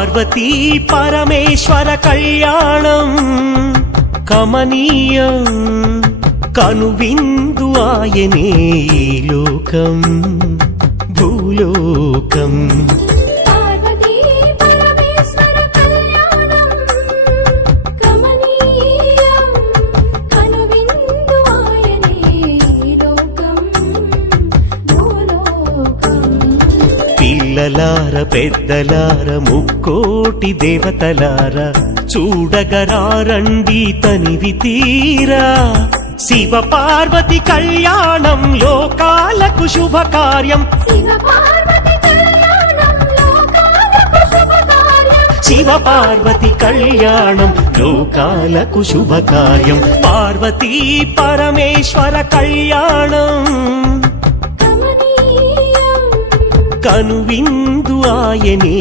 పార్వతీ పరమేశ్వర కళ్యాణం కమనీయం కనువిందు ఆయనే ఈ లోకం భూలోకం పిల్లలార పెద్దలార ముక్కోటి దేవతలార చూడగరారండి తనివి తీరా శివ పార్వతి కళ్యాణం లోకాలకు శుభకార్యం శివ పార్వతి కళ్యాణం లోకాలకు శుభకార్యం పార్వతీ పరమేశ్వర కళ్యాణం కనువిందు ఆయనే